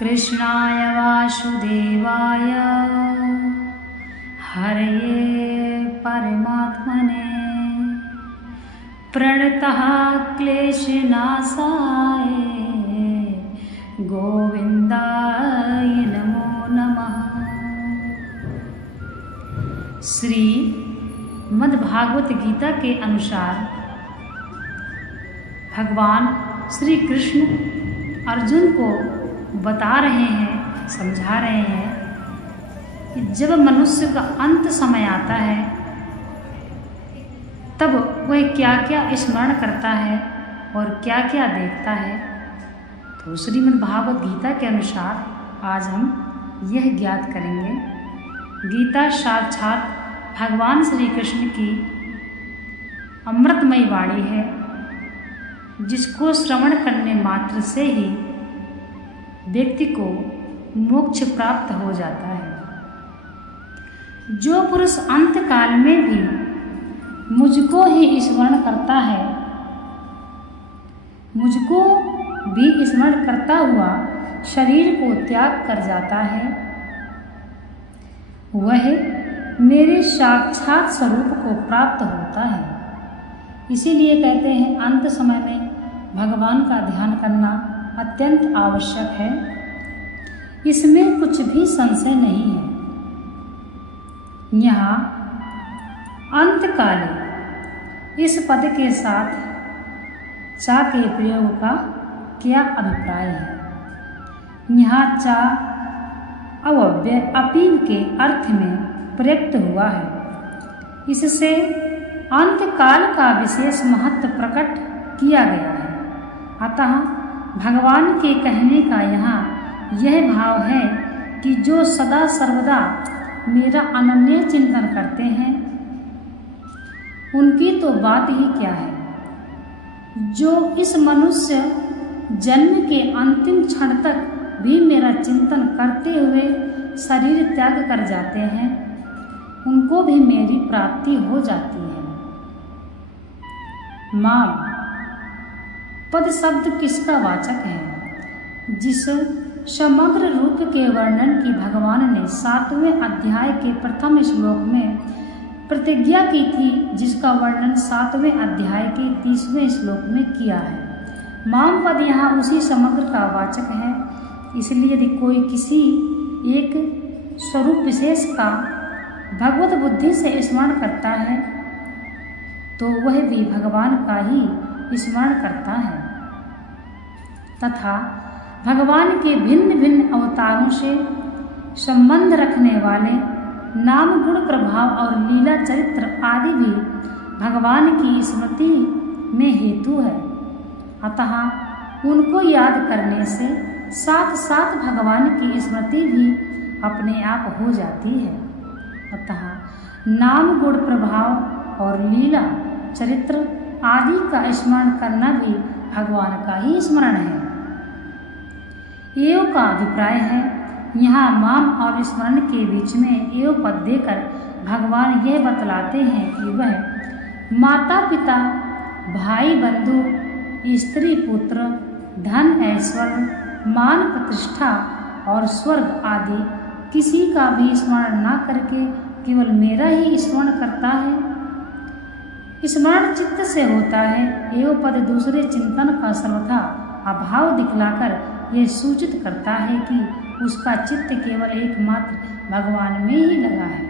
कृष्णाय वासुदेवाय हरये परमात्मने प्रणतः क्लेशनाशाय गोविंदाय नमो नमः। श्री मद्भागवत गीता के अनुसार भगवान श्री कृष्ण अर्जुन को बता रहे हैं, समझा रहे हैं कि जब मनुष्य का अंत समय आता है तब वह क्या क्या स्मरण करता है और क्या क्या देखता है। तो श्रीमद् भागवत गीता के अनुसार आज हम यह ज्ञात करेंगे। गीता साक्षात भगवान श्री कृष्ण की अमृतमयी वाणी है, जिसको श्रवण करने मात्र से ही व्यक्ति को मोक्ष प्राप्त हो जाता है। जो पुरुष अंत काल में भी मुझको ही स्मरण करता है, मुझको भी स्मरण करता हुआ शरीर को त्याग कर जाता है, वह मेरे साक्षात स्वरूप को प्राप्त होता है। इसीलिए कहते हैं अंत समय में भगवान का ध्यान करना अत्यंत आवश्यक है। इसमें कुछ भी संशय नहीं है। यहाँ अंतकाले इस पद के साथ चा के प्रयोग का क्या अभिप्राय है? यहाँ चा अव्यय अपील के अर्थ में प्रयुक्त हुआ है। इससे अंतकाल का विशेष महत्व प्रकट किया गया है। अतः भगवान के कहने का यहाँ यह भाव है कि जो सदा सर्वदा मेरा अनन्य चिंतन करते हैं उनकी तो बात ही क्या है। जो इस मनुष्य जन्म के अंतिम क्षण तक भी मेरा चिंतन करते हुए शरीर त्याग कर जाते हैं, उनको भी मेरी प्राप्ति हो जाती है। माम पद शब्द किसका वाचक है? जिस समग्र रूप के वर्णन की भगवान ने 7वें अध्याय के प्रथम श्लोक में प्रतिज्ञा की थी, जिसका वर्णन 7वें अध्याय के 30वें श्लोक में किया है। माम पद यहाँ उसी समग्र का वाचक है। इसलिए यदि कोई किसी एक स्वरूप विशेष का भगवत बुद्धि से स्मरण करता है तो वह भी भगवान का ही स्मरण करता है तथा भगवान के भिन्न भिन्न अवतारों से संबंध रखने वाले नाम गुण प्रभाव और लीला चरित्र आदि भी भगवान की स्मृति में हेतु है। अतः उनको याद करने से साथ साथ भगवान की स्मृति भी अपने आप हो जाती है। अतः नाम गुण प्रभाव और लीला चरित्र आदि का स्मरण करना भी भगवान का ही स्मरण है। एव का अभिप्राय है। यहाँ माम और स्मरण के बीच में एव पद देकर भगवान यह बतलाते हैं कि वह माता पिता भाई बंधु स्त्री पुत्र धन ऐश्वर्य मान प्रतिष्ठा और स्वर्ग आदि किसी का भी स्मरण न करके केवल मेरा ही स्मरण करता है। स्मरण चित्त से होता है। एवं पद दूसरे चिंतन का सर्वथा अभाव दिखलाकर यह सूचित करता है कि उसका चित्त केवल एकमात्र भगवान में ही लगा है।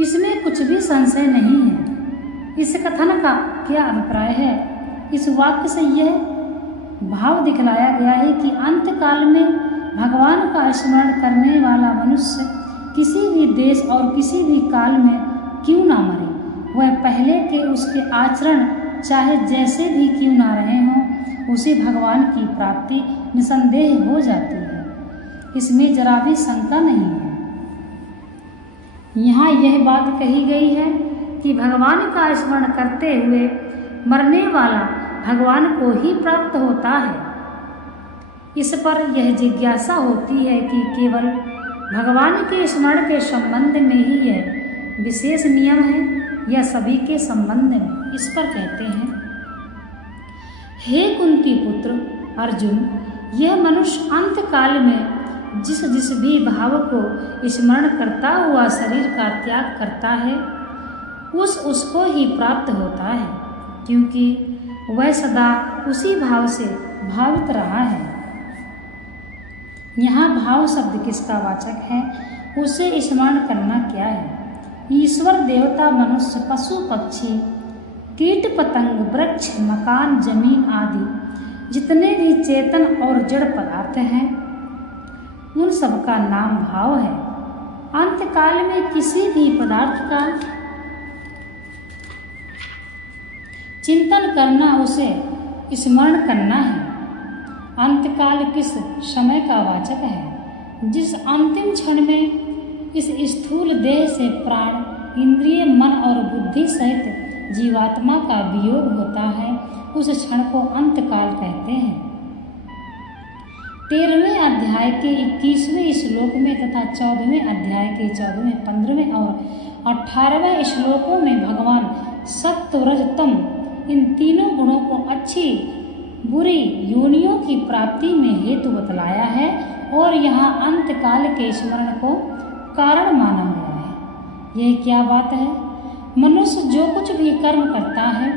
इसमें कुछ भी संशय नहीं है। इस कथन का क्या अभिप्राय है? इस वाक्य से यह भाव दिखलाया गया है कि अंत काल में भगवान का स्मरण करने वाला मनुष्य किसी भी देश और किसी भी काल में क्यों ना मरे, वह पहले के उसके आचरण चाहे जैसे भी क्यों ना रहे हों, उसे भगवान की प्राप्ति निसंदेह हो जाती है। इसमें जरा भी शंका नहीं है। यहाँ यह बात कही गई है कि भगवान का स्मरण करते हुए मरने वाला भगवान को ही प्राप्त होता है। इस पर यह जिज्ञासा होती है कि केवल भगवान के स्मरण के संबंध में ही यह विशेष नियम है या सभी के संबंध में। इस पर कहते हैं, हे कुंती पुत्र अर्जुन, यह मनुष्य अंत काल में जिस जिस भी भाव को स्मरण करता हुआ शरीर का त्याग करता है उसको ही प्राप्त होता है, क्योंकि वह सदा उसी भाव से भावित रहा है। यहाँ भाव शब्द किसका वाचक है, उसे स्मरण करना क्या है? ईश्वर, देवता, मनुष्य, पशु पक्षी, कीट पतंग, वृक्ष, मकान, जमीन आदि जितने भी चेतन और जड़ पदार्थ हैं उन सबका नाम भाव है। अंतकाल में किसी भी पदार्थ का चिंतन करना, उसे स्मरण करना है। अंतकाल किस समय का वाचक है? जिस अंतिम क्षण में इस स्थूल देह से प्राण, इंद्रिय, मन और बुद्धि सहित जीवात्मा का वियोग होता है, उस क्षण को अंतकाल कहते हैं। 13वें अध्याय के 21वें श्लोक में तथा 14वें अध्याय के 14वें, 15वें और 18वें श्लोकों में भगवान सत्व, रज, तम इन तीनों गुणों को अच्छी बुरी योनियों की प्राप्ति में हेतु बतलाया है और यहाँ अंतकाल के स्मरण को कारण माना गया है। यह क्या बात है? मनुष्य जो कुछ भी कर्म करता है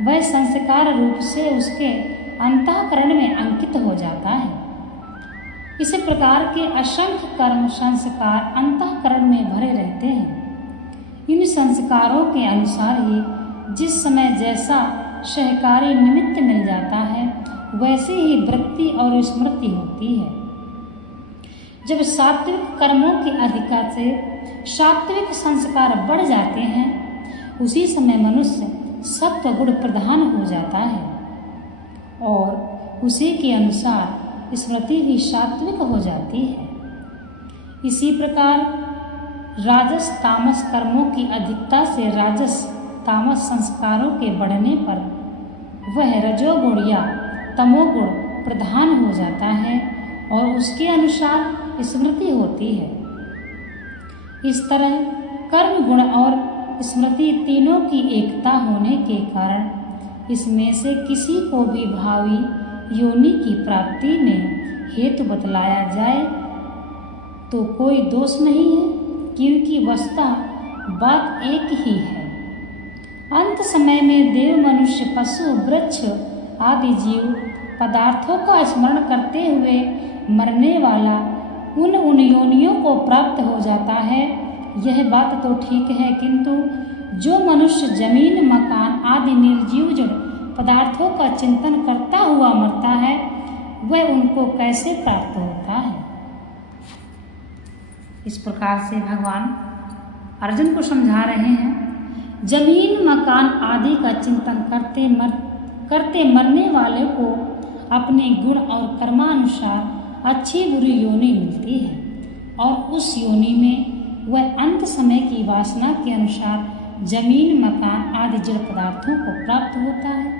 वह संस्कार रूप से उसके अंतःकरण में अंकित हो जाता है। इस प्रकार के असंख्य कर्म संस्कार अंतःकरण में भरे रहते हैं। इन संस्कारों के अनुसार ही जिस समय जैसा सहकारी निमित्त मिल जाता है वैसे ही वृत्ति और स्मृति होती है। जब सात्विक कर्मों की अधिकता से सात्विक संस्कार बढ़ जाते हैं उसी समय मनुष्य सत्व गुण प्रधान हो जाता है और उसी के अनुसार स्मृति भी सात्विक हो जाती है। इसी प्रकार राजस तामस कर्मों की अधिकता से राजस तामस संस्कारों के बढ़ने पर वह रजोगुण या तमोगुण प्रधान हो जाता है और उसके अनुसार स्मृति होती है। इस तरह कर्म गुण और स्मृति तीनों की एकता होने के कारण इसमें से किसी को भी भावी योनि की प्राप्ति में हेतु बतलाया जाए तो कोई दोष नहीं है, क्योंकि वस्तुतः बात एक ही है। अंत समय में देव, मनुष्य, पशु, वृक्ष आदि जीव पदार्थों का स्मरण करते हुए मरने वाला उन योनियों को प्राप्त हो जाता है। यह बात तो ठीक है, किंतु जो मनुष्य जमीन, मकान आदि निर्जीव जड़ पदार्थों का चिंतन करता हुआ मरता है वह उनको कैसे प्राप्त होता है? इस प्रकार से भगवान अर्जुन को समझा रहे हैं। जमीन, मकान आदि का चिंतन करते मरने वाले को अपने गुण और कर्मानुसार अच्छी बुरी योनि मिलती है और उस योनि में वह अंत समय की वासना के अनुसार जमीन, मकान आदि जड़ पदार्थों को प्राप्त होता है।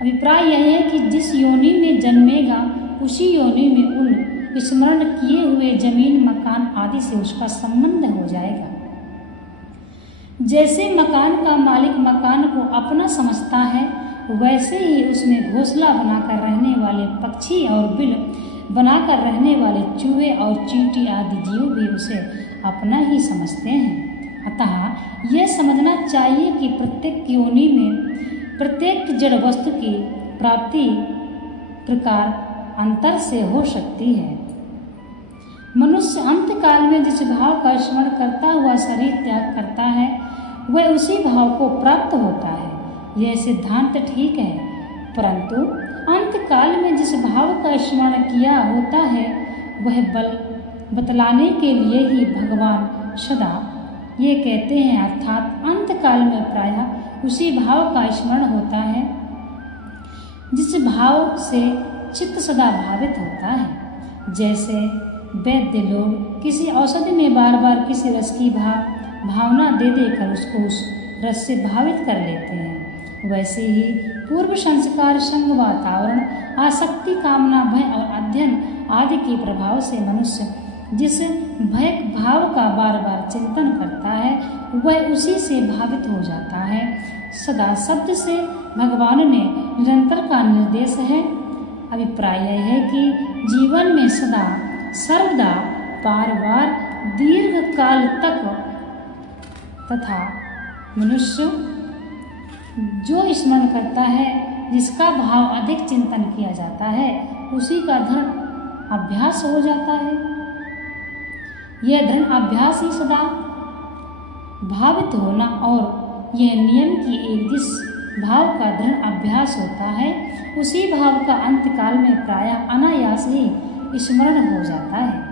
अभिप्राय यह है कि जिस योनि में जन्मेगा उसी योनि में उन स्मरण किए हुए जमीन, मकान आदि से उसका संबंध हो जाएगा। जैसे मकान का मालिक मकान को अपना समझता है वैसे ही उसमें घोंसला बनाकर रहने वाले पक्षी और बिल बनाकर रहने वाले चूहे और चींटी आदि जीव भी उसे अपना ही समझते हैं। अतः यह समझना चाहिए कि प्रत्येक योनि में प्रत्येक जड़ वस्तु की प्राप्ति प्रकार अंतर से हो सकती है। मनुष्य अंतकाल में जिस भाव का स्मरण करता हुआ शरीर त्याग करता है वह उसी भाव को प्राप्त होता है। यह सिद्धांत ठीक है, परंतु अंतकाल में जिस भाव का स्मरण किया होता है वह बल बतलाने के लिए ही भगवान सदा ये कहते हैं, अर्थात अंतकाल में प्रायः उसी भाव का स्मरण होता है जिस भाव से चित्त सदा भावित होता है। जैसे वैद्य लोग किसी औषधि में बार बार किसी रस की भावना दे देकर उसको उस रस से भावित कर लेते हैं, वैसे ही पूर्व संस्कार, संग, वातावरण, आसक्ति, कामना, भय और अध्ययन आदि के प्रभाव से मनुष्य जिस भय भाव का बार बार चिंतन करता है वह उसी से भावित हो जाता है। सदा शब्द से भगवान ने निरंतर का निर्देश है। अभिप्राय यह है कि जीवन में सदा सर्वदा बार बार दीर्घ काल तक तथा मनुष्य जो स्मरण करता है, जिसका भाव अधिक चिंतन किया जाता है, उसी का दृढ़ अभ्यास हो जाता है। यह दृढ़ अभ्यास ही सदा भावित होना और यह नियम की एक जिस भाव का दृढ़ अभ्यास होता है, उसी भाव का अंतकाल में प्रायः अनायास ही स्मरण हो जाता है।